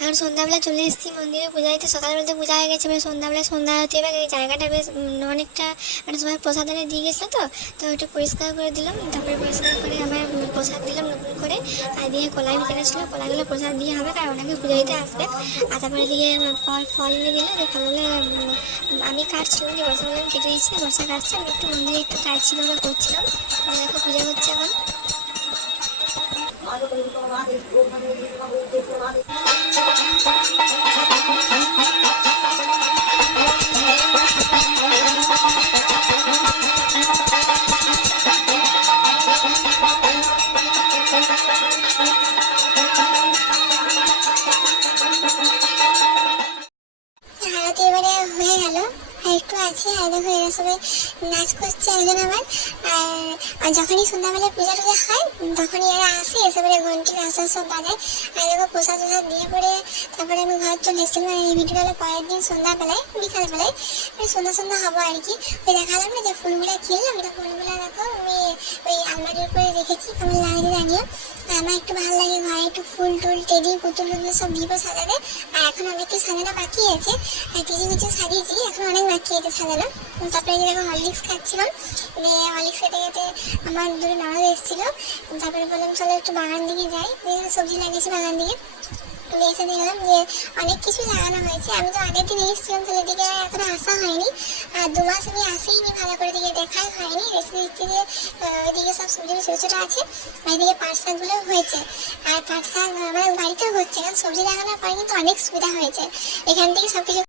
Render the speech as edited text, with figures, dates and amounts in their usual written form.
এখন সন্ধ্যাবেলা চলে এসেছি মন্দিরে পূজা দিতে। সকালবেলাতে পূজা হয়ে গেছে, এবার সন্ধ্যাবেলা সন্ধ্যা আরতি হবে। এই জায়গাটা বেশ অনেকটা মানে সবাই প্রসাদ এনে দিয়ে গেছিলো, তো একটু পরিষ্কার করে দিলাম। তারপরে পরিষ্কার করে আবার প্রসাদ দিলাম নতুন করে। আর দিয়ে কলাই ভিতরে ছিল, কলাইগুলো প্রসাদ দিয়ে হবে, কারণ অনেকে পুজো দিতে আসবে। আর তারপরে দিয়ে ফল এনে দিলে, যে ফলগুলো আমি কাটছিলাম, যে বর্ষাগুলো আমি কেটে দিচ্ছি, বর্ষা কাটছে, আমি একটু মন্দিরে একটু কাটছিলাম বা করছিলাম। দেখো পূজা হচ্ছে এখন। আরতি এবারে হয়ে গেল, আর একটু আছে। আর দেখো এরা সবাই নাচ করছে একজন আমার। আর যখনই সন্ধ্যাবেলা পূজা টুজা হয় তখনই এরা আসে, এসে পরে ঘন্টি আসার সব বাজায়। আর দেখো প্রসাদ টসাদ দিয়ে পরে তারপরে আমি ঘর চলে এসেছিলাম। আর এই ভিডিওটা হলো পরের দিন সন্ধ্যাবেলায়, বিকালবেলায় সন্ধ্যা হবো আর কি। ওই দেখালাম না যে ফুলগুলো কিনলাম, তো ফুলগুলো দেখো আমি ওই আলমারির উপরে রেখেছি, কেমন লাগছে জানিও। আমার একটু ভালো লাগে ঘরে একটু ফুল টুল টেডি পুতুল টুতুল সব দিব সাজাতে। আর এখন অনেক কিছু সাজানো বাকি আছে, আর কিছু কিছু সাজিয়েছি, এখন অনেক বাকি আছে সাজানো। তারপরে দেখো হরলিক্স খাচ্ছিলাম, হরলিক্স খেতে খেতে আমার দুটো ননদ এসেছিলো। তারপরে বললাম চলো একটু বাগান দিকে যাই, সবজি লাগিয়েছি বাগান দিকে। এসে দেখলাম যে অনেক কিছু লাগানো হয়েছে। আমি তো আগের দিন এসেছিলাম, তাহলে দিকে এখনো আসা হয়নি। আর 2 মাস আমি আসিনি, ভালো করে দিকে দেখাই হয়নি। রেসিপি দিচ্ছি যে ওইদিকে সব সবজি ছোটো ছোটো আছে, আর এদিকে পাট শাকগুলো হয়েছে। আর পাট শাক আমার বাড়িতেও হচ্ছে, কারণ সবজি লাগানোর পরে কিন্তু অনেক সুবিধা হয়েছে, এখান থেকে সব কিছু